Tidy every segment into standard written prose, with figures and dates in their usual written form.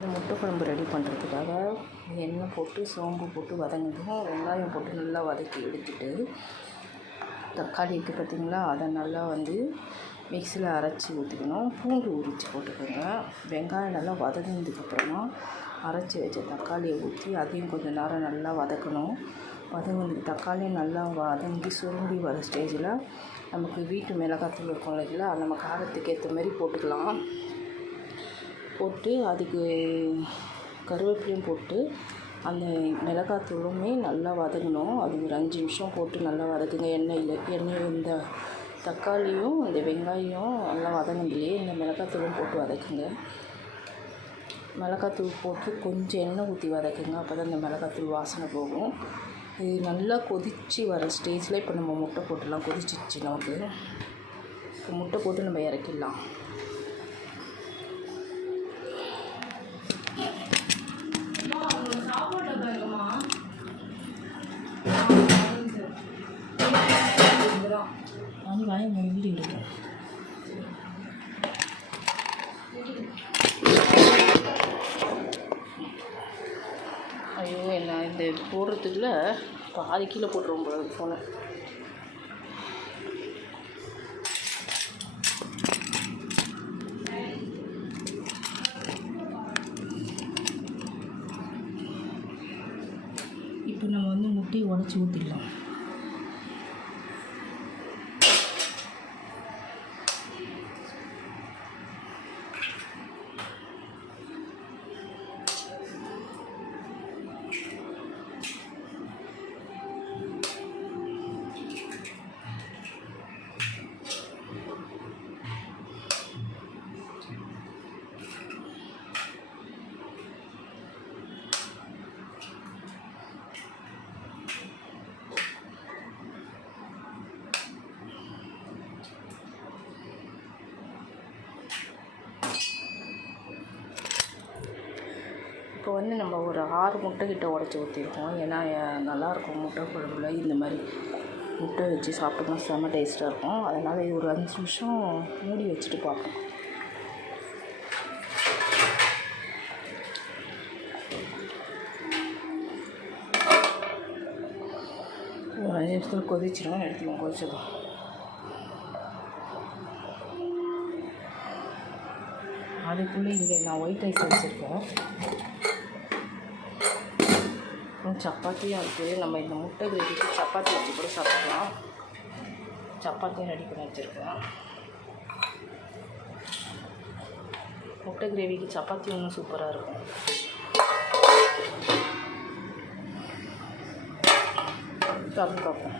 இந்த முட்டை குழம்பு ரெடி பண்ணுறதுக்காக எண்ணெய் போட்டு சோம்பு போட்டு வதங்கினதும் வெங்காயம் போட்டு நல்லா வதக்கி எடுத்துட்டு தக்காளி இருக்குது பார்த்திங்களா, அதை நல்லா மிக்சியில் அரைச்சி ஊற்றிக்கணும். பூண்டு உரித்து போட்டுக்கோங்க. வெங்காயம் நல்லா வதங்கினதுக்கப்புறமா அரைச்சி வச்ச தக்காளியை ஊற்றி அதையும் கொஞ்சம் நேரம் நல்லா வதக்கணும். வதங்கினதுக்கு தக்காளியும் நல்லா வதங்கி சுருண்டி வர ஸ்டேஜில் நமக்கு வீட்டு மிளகாத்தூள் இருக்கும் இல்லைங்களா, நம்ம காரத்துக்கு ஏற்ற மாதிரி போட்டுக்கலாம். போட்டு அதுக்கு கருவேப்பிலையும் போட்டு அந்த மிளகாத்தூளுமே நல்லா வதங்கணும். அது ஒரு 5 நிமிஷம் போட்டு நல்லா வதக்குங்க. எண்ணெய் இந்த தக்காளியும் இந்த வெங்காயம் நல்லா வதங்கினதுலேயே இந்த மிளகாத்தூளும் போட்டு வதக்குங்க. மிளகாத்தூள் போட்டு கொஞ்சம் எண்ணெய் ஊற்றி வதக்குங்க. அப்போ தான் இந்த மிளகாத்தூள் வாசனை போகும். இது நல்லா கொதித்து வர ஸ்டேஜில் இப்போ நம்ம முட்டை போட்டுடலாம். கொதிச்சிச்சு நமக்கு. இப்போ முட்டை போட்டு நம்ம இறக்கிடலாம். வாய மூடி எடுக்கும். ஐயோ, என்ன இந்த போடுறதுக்குள்ள பாதி கீழே போட்டுருவோம் போல ஃபோனை. இப்போ நம்ம முட்டையை உடச்சி ஊற்றிடலாம். இப்போ நம்ம ஒரு 6 முட்டை கிட்ட உடச்சி ஊற்றிருக்கோம். ஏன்னா நல்லாயிருக்கும் முட்டை குழம்புல இந்த மாதிரி முட்டை வச்சு சாப்பிட்டோம்னா செம்ம டேஸ்ட்டாக இருக்கும். அதனால் இது ஒரு 5 நிமிஷம் மூடி வச்சுட்டு பார்ப்போம். ஒரு 5 நிமிஷத்தில் கொதிச்சிடும். எடுத்துக்கலாம். கொதிச்சிடும். அதுக்குள்ளே இங்கே நான் ஒயிட் ரைஸ் வச்சுருக்கேன். சப்பாத்தியாக இருக்குது. நம்ம இந்த முட்டை கிரேவிக்கு சப்பாத்தி வச்சு கூட சாப்பிடலாம். சப்பாத்தியும் ரெடி பண்ணி வச்சுருக்கேன். முட்டை கிரேவிக்கு சப்பாத்தி இன்னும் சூப்பராக இருக்கும். சாப்பிட்டு பார்ப்போம்.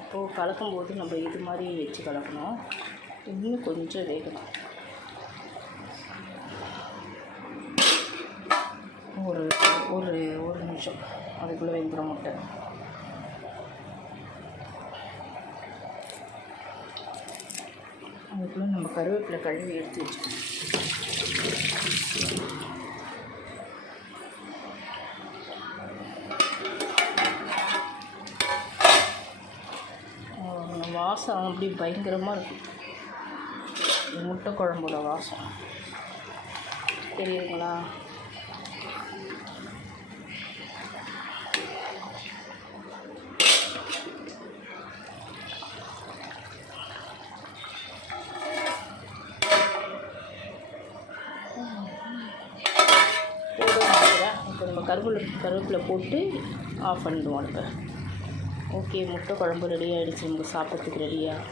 அப்போது கலக்கும்போது நம்ம இது மாதிரி வச்சு கலக்கணும். இன்னும் கொஞ்சம் வேகணும். ஒரு நிமிஷம் அதுக்குள்ளே வெந்துடும் முட்டை. அதுக்குள்ளே நம்ம கருவேப்பிலை கழுவி எடுத்து வச்சுக்கணும். வாசம் அப்படி பயங்கரமாக இருக்கும். முட்டை குழம்போட வாசம் தெரியுதுங்களா? இப்போ நம்ம கருவேப்பிலை போட்டு ஆஃப் பண்ணிடுவோம் அடுப்பை. ஓகே, முட்டை குழம்பு ரெடி ஆகிடுச்சு. நமக்கு சாப்பிட்றதுக்கு ரெடியாக.